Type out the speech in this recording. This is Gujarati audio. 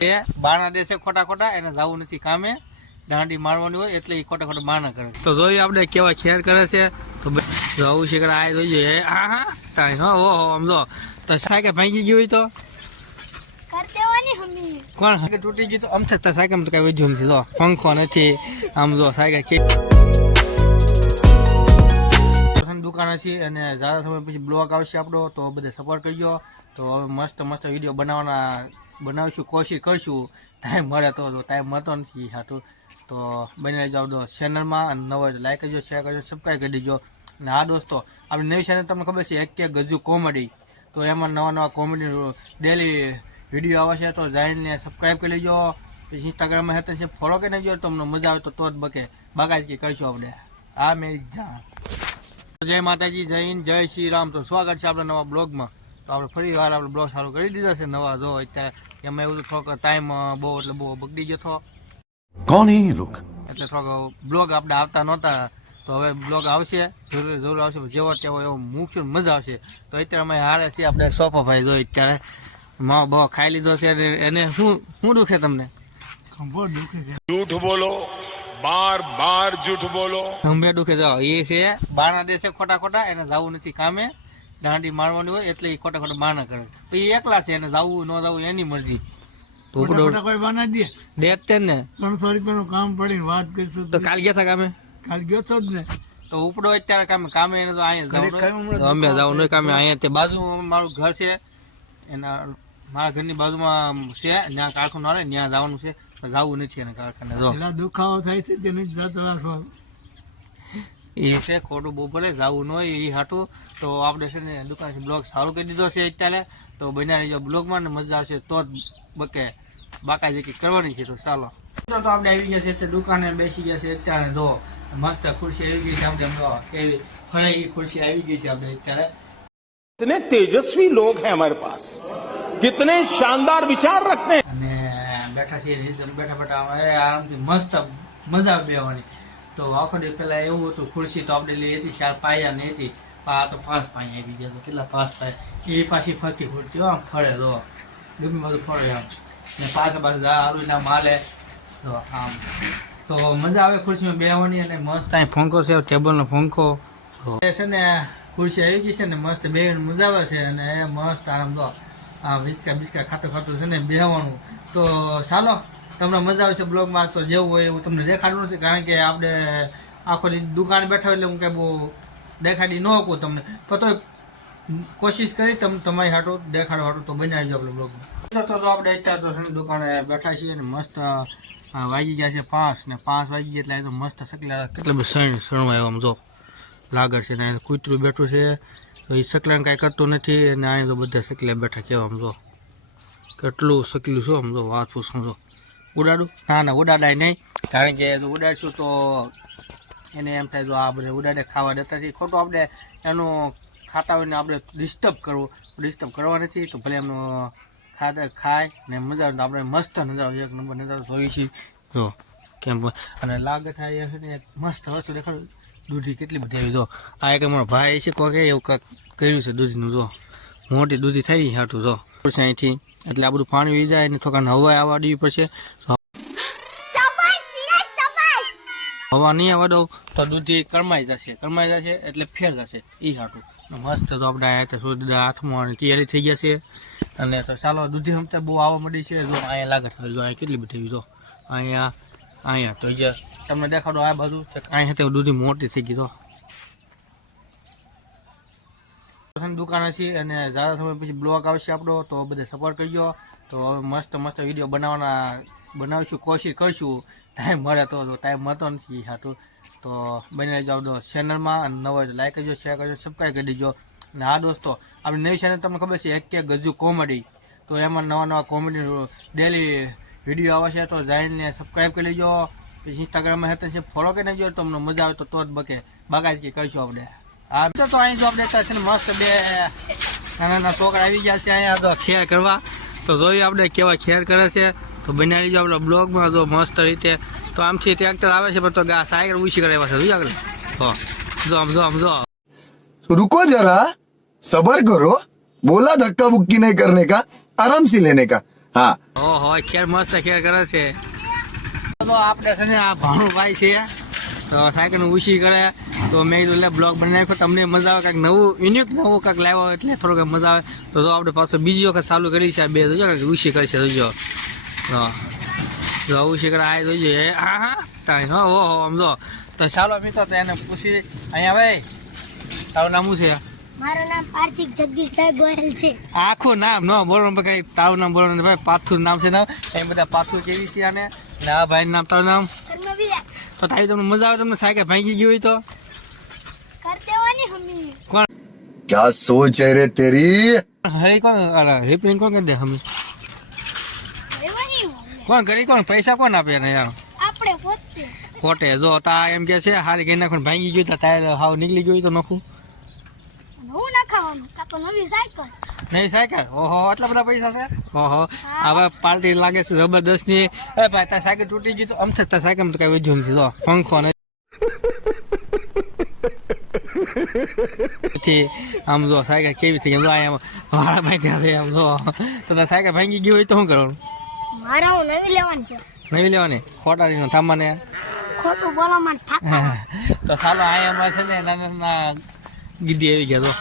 એ બાણા દેશે ખોટા ખોટા એને જવું નથી કામે, દાંડી મારવાની હોય એટલે એ ખોટા ખોટા બાણા કરે. તો જોયું આપણે કેવા ખેર કરે છે. તો જવું છે કે આ જોઈએ હા તાણી હો આમ જો તો સાયકલ ભાંગી ગઈ હોય તો કોણ તૂટી ગયું તો આમ છતાં સાયકલ તો કઈ વધ્યું નથી. જો પંખો નથી આમ જો સાયકલ દુકાન છે અને જ્યાદા સમય પછી બ્લોગ આવશે આપણો, તો બધે સપોર્ટ કરજો. તો હવે મસ્ત મસ્ત વિડીયો બનાવીશું, કોશિશ કરશું. ટાઈમ મળે તો ટાઈમ મળતો નથી હાટું. તો બની જાવ દો ચેનલમાં, અને નવો લાઈક કરજો, શેર કરજો, સબસ્ક્રાઈબ કરી દેજો. અને હા દોસ્તો, આપણી નવી ચેનલ તમને ખબર છે એક ગજુ કોમેડી, તો એમાં નવા કોમેડી ડેલી વિડીયો આવે છે. તો જઈને સબસ્ક્રાઈબ કરી લેજો. પછી ઇન્સ્ટાગ્રામમાં હેત છે ફોલો કરી લેજો. તમને મજા આવે તો જ બકે બાગાજ કે કરીશું આપણે. આ મેં જાણ. જય માતાજી, જય હિન્દ, જય શ્રી રામ. તો સ્વાગત છે આપણે નવા બ્લોગમાં. તો આપણે ફરી વાર આપણે બ્લોગ ચાલુ કરી દીધા છે નવા. જો અત્યારે એમાં એવું થોડોક ટાઈમ બહુ બગડી ગયો હતો. કોણ હે એ લોગ? એટલે થોડોક બ્લોગ આપણે આવતા નહોતા. તો હવે બ્લોગ આવશે, જરૂર આવશે. જેવો તેવો એવો મૂકશું, મજા આવશે. તો અત્યારે અમે હારે છીએ આપણે સોપા ભાઈ. જો અત્યારે માવો બહુ ખાઈ લીધો છે. એને શું દુખે તમને? બહુ દુખે છે. झूठ बोलो, बार बार झूठ बोलो. ખંભે દુખે. જાઓ એ છે બાણા દેશે ખોટા ખોટા, એને જવું નથી કામે, દાંડી મારવાની હોય એટલે એ ખોટા ખોટા બાણા કરે. તો એ એકલા છે, એને જવું ન જવું એની મરજી. તો કોઈ બાના દે દેખ ને 300 રૂપિયાનું કામ પડીને વાત કરીશું. તો કાલ ગયા હતા કામે? કાલ ગયો છો જ ને. તો ઉપડો અત્યારે કામે એને તો અહીંયા અમે જવું નહીં કામે. અહીંયા તે બાજુ મારું ઘર છે, એના મારા ઘરની બાજુમાં છે, ત્યાં કારખાનું આવે ત્યાં જવાનું છે. જવું નથી એને કારખાને. પેલા દુખાવો થાય છે તે નથી જતો એ છે ખોટું બહુ ભલે જવું ન હોય એ હાટું. તો આપણે છે ને દુકાન બ્લોગ સારું કરી દીધો છે અત્યારે. તો બન્યા રહીજો બ્લોગમાં, ને મજા આવશે તો જ બકે બાકા જે કરવાની છે. તો ચાલો તો આપણે આવી ગયા છે દુકાને, બેસી ગયા છે અત્યારે. જો મસ્ત ખુરશી આવી ગઈ છે આપણે, એવી ફરે એ ખુરશી આવી ગઈ છે આપણે અત્યારે. कितने तेजस्वी लोग हैं हमारे पास, कितने शानदार विचार रखते हैं. અને બેઠા છીએ બેઠા આરામથી મસ્ત મજા આવે બેવાની. તો આખો દી પેલા એવું હતું ખુરશી તો આપણે લઈ હતી 4 પાયા ને હતી. આ તો 5 પાયા આવી ગયા. તો કેટલા 5 પાયા એ પાછી ફરતી ખુરશી આમ ફરે. જો ગમે બધું ફરે આમ, ને પાછા આલુ ના માલે. તો આમ તો મજા આવે ખુરશીમાં બેવાની. અને મસ્ત અહીં પંખો છે, ટેબલનો પંખો છે ને. ખુરશી આવી ગઈ છે ને મસ્ત બેવાની મજા આવે છે. અને મસ્ત આરામ તો આ બિસ્કા ખાતું છે ને બેહવાનું. તો ચાલો તમને મજા આવશે બ્લોગમાં. તો જેવું હોય એવું તમને દેખાડવું નથી, કારણ કે આપણે આખો દુકાન બેઠા એટલે હું કંઈ બહુ દેખાડી ન શકું તમને. પણ તો કોશિશ કરી તમારી હાટું દેખાડો હાટું. તો બનાવી આપણે બ્લોગમાં. તો આપણે અત્યારે તો દુકાને બેઠા છીએ ને મસ્ત વાગી ગયા છે 5 ને 5 વાગી ગયા એટલે તો મસ્ત સકલા કેટલા બધું સણવા આમ જો લાગર છે ને. કૂતરું બેઠું છે તો એ સકલાને કાંઈ કરતું નથી. અને અહીં તો બધા સકલા બેઠા કેવા આમ જો કેટલું સકલું છું આમ જો વાત પૂછું છો. ઉડાડું? ના ઉડાડાય નહીં, કારણ કે જો ઉડાડશું તો એને એમ થાય જો આ બધે ઉડાડે ખાવા દેતા નથી. ખોટું આપણે એનું ખાતા હોય ને આપણે ડિસ્ટર્બ કરવા નથી. તો ભલે એમનું ખાય ને મજા આવે. તો આપણે મસ્ત નજારો, એક નંબર નજારો જોઈએ છીએ. જો કેમ અને લાગે થાય છે ને મસ્ત વસ્તુ દેખાડું. દૂધી કેટલી બધી આવી જો. આ એક અમારો ભાઈ છે કોઈ એવું કાંઈક કર્યું છે દૂધીનું. જો મોટી દૂધી થઈ હાટું જો પડશે અહીંથી. એટલે આ બધું પાણી વી જાય ને થોડાક હવા આવવા દેવી પડશે. હવા નહીં આવવા દઉં તો દૂધી કરમાઈ જશે એટલે ફેર જશે એ હાટું. મસ્ત તો આપણે હાથમાં તૈયારી થઈ ગયા છે. અને તો ચાલો દૂધી હમતા બહુ આવવા મળી છે. જો અહીંયા લાગે છે, જો અહીંયા કેટલી બધી જો અહીંયા તો જે તમને દેખાડો આ બાજુ અહીંયા દૂધી મોટી થઈ ગઈ. તો દુકાન છે અને જ્યાદા સમય પછી બ્લોગ આવશે આપણો, તો બધે સપોર્ટ કરજો. તો હવે મસ્ત વિડીયો બનાવીશું, કોશિશ કરશું. ટાઈમ મળે તો ટાઈમ મળતો નથી હાટું. તો બની જાવ દો ચેનલમાં, અને નવો લાઈક કરજો, શેર કરજો, સબસ્ક્રાઈબ કરી દેજો. અને હા દોસ્તો, આપણી નવી ચેનલ તમને ખબર છે એક ગજુ કોમેડી, તો એમાં નવા કોમેડી ડેલી વિડીયો આવે છે. તો જઈને સબસ્ક્રાઈબ કરી લેજો. પછી ઇન્સ્ટાગ્રામમાં હેત છે ફોલો કરી લેજો. તમને મજા આવે તો જ બકે બાગાજ કે કરીશું આપણે. હા તો અહીં જો આપણે છે ને મસ્ત 2 નાના છોકરા આવી ગયા છે અહીંયા તો ખેર કરવા. તો જોયું આપણે કેવા ખેર કરે છે. તો બનાવી લેજો આપણે બ્લોગમાં જો મસ્ત રીતે. તો આમથી ટ્રેક્ટર આવે છે પણ તો સાયકલ ઊંચી કરાવ્યા છે. જોઈ આગળ આમ જો रुको जरा, सबर करो. बोला धक्का बुक्की नहीं करने का, आराम से लेने का. हाँ ઓહો ખેર મસ્ત ખેર કરે છે. તો આપણે છે ને આ ભાણુભાઈ છે તો સાયકલ ઉછી કરે તો મેં કીધું એટલે બ્લોગ બનાવી નાખ્યો તમને મજા આવે કાંઈક નવું યુનિક નવું કાંઈક લાવ્યો એટલે થોડુંક મજા આવે તો આપણે પાછો બીજી વખત ચાલુ કરી છે. આ બે જોજો કાંઈક ઉછી કરશે જોજો તો ઉછી કરે આ જોજો હા હા તાણી ઓહો આમ જો તો ચાલો મિત્રો તો એને પૂછી અહીંયા ભાઈ તારું નામ શું છે? મારું નામ પાર્થિક જગદીશભાઈ ગોયલ છે. આખું નામ ન બોલવાનું કઈ તારું નામ બોલવાનું ભાઈ પાથું નામ છે ને એમ બધા પાથું કેવી છે આને ને આ ભાઈનું નામ તારું નામ તો તારી તમને મજા આવે તમને સાયકલ ભાંગી ગઈ હોય તો કર દેવાની હમી કોણ क्या सोच है रे तेरी હરી કોણ રિપેરિંગ કોણ કરી દે હમી દેવાની કોણ કરી કોણ પૈસા કોણ આપે ને યાર આપણે પોતે ખોટે જો તા એમ કે છે હારી કઈ નાખો ભાંગી ગયું તો ટાયર હાવ નીકળી ગયું હોય તો નાખું હું ના ખાવાનું કાં તો નવી સાયકલ નહીં સાયકલ ઓહો આટલા બધા પૈસા છે ઓહો હવે પાર્ટી લાગે છે જબરદસ્ત ની એ ભાઈ તાર સાયકલ તૂટી ગઈ તો આમ છે તાર સાયકલ તો કઈ વધ્યું નથી જો પંખો ને આમ જો સાયકલ કેવી થઈ ગઈ જો અહીંયા વાળા ભાઈ ત્યાં છે આમ જો તો તાર સાયકલ ભાંગી ગઈ હોય તો શું કરવાનું મારા હું નવી લેવાની છે નવી લેવાની ખોટાડીનો થાંબાને ખોટું બોલવામાં થાક તો ચાલો અહીંયા છે ને નાના નાના ગીધી આવી ગયા તો